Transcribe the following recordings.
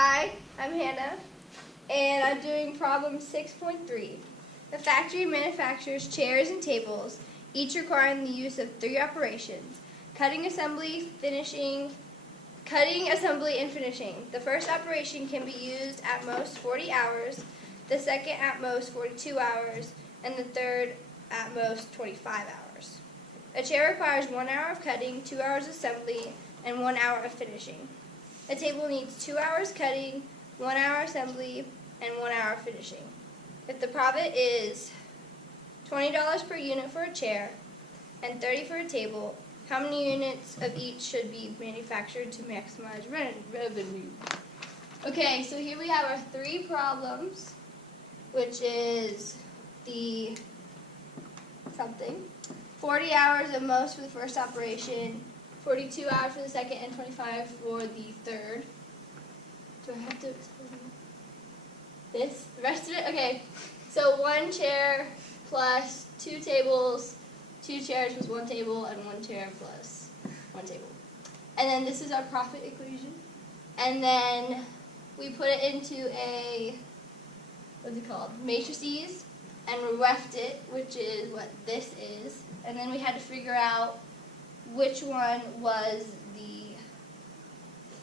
Hi, I'm Hannah, and I'm doing problem 6.3. The factory manufactures chairs and tables, each requiring the use of 3 operations: cutting, assembly, and finishing. The first operation can be used at most 40 hours, the second at most 42 hours, and the third at most 25 hours. A chair requires 1 hour of cutting, 2 hours of assembly, and 1 hour of finishing. A table needs 2 hours cutting, 1 hour assembly, and 1 hour finishing. If the profit is $20 per unit for a chair and $30 for a table, how many units of each should be manufactured to maximize revenue? Okay, so here we have our 3 problems, which is the 40 hours at most for the first operation, 42 hours for the second, and 25 for the third. Do I have to explain this? The rest of it? Okay. So 1 chair plus 2 tables, 2 chairs plus 1 table, and 1 chair plus 1 table. And then this is our profit equation. And then we put it into a, matrices, and we left it, which is what this is. And then we had to figure out which one was the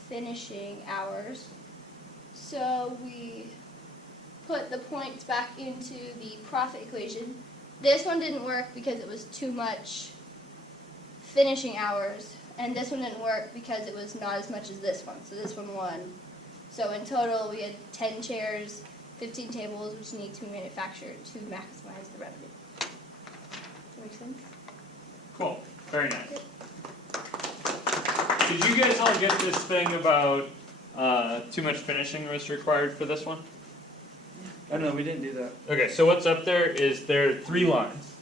finishing hours. So we put the points back into the profit equation. This one didn't work because it was too much finishing hours, and this one didn't work because it was not as much as this one, so this one won. So in total we had 10 chairs, 15 tables, which need to be manufactured to maximize the revenue. Does that make sense? Cool. Very nice. Did you guys all get this thing about too much finishing was required for this one? Oh no, we didn't do that. Okay, so what's up there is there are 3 lines.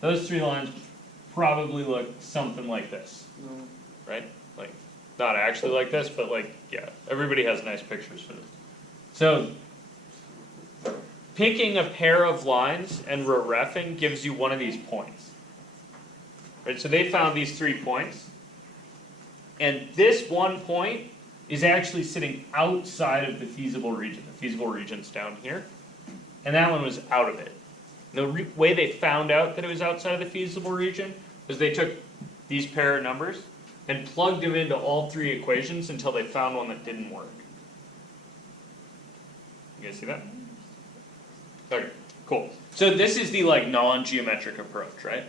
Those 3 lines probably look something like this, No. right? Like, not actually like this, but like, yeah, everybody has nice pictures for this. So, picking a pair of lines and rereffing gives you one of these points. Right, so they found these 3 points, and this 1 point is actually sitting outside of the feasible region. The feasible region's down here, and that one was out of it. The way they found out that it was outside of the feasible region was they took these pair of numbers and plugged them into all 3 equations until they found one that didn't work. You guys see that? Okay, cool. So this is the non-geometric approach, right?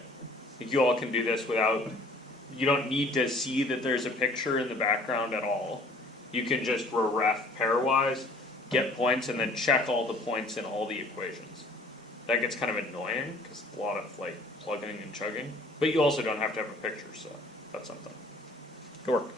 Like you all can do this without, you don't need to see that there's a picture in the background at all. You can just ref pairwise, get points, and then check all the points in all the equations. That gets kind of annoying because a lot of plugging and chugging, but you also don't have to have a picture, so that's something. Good work.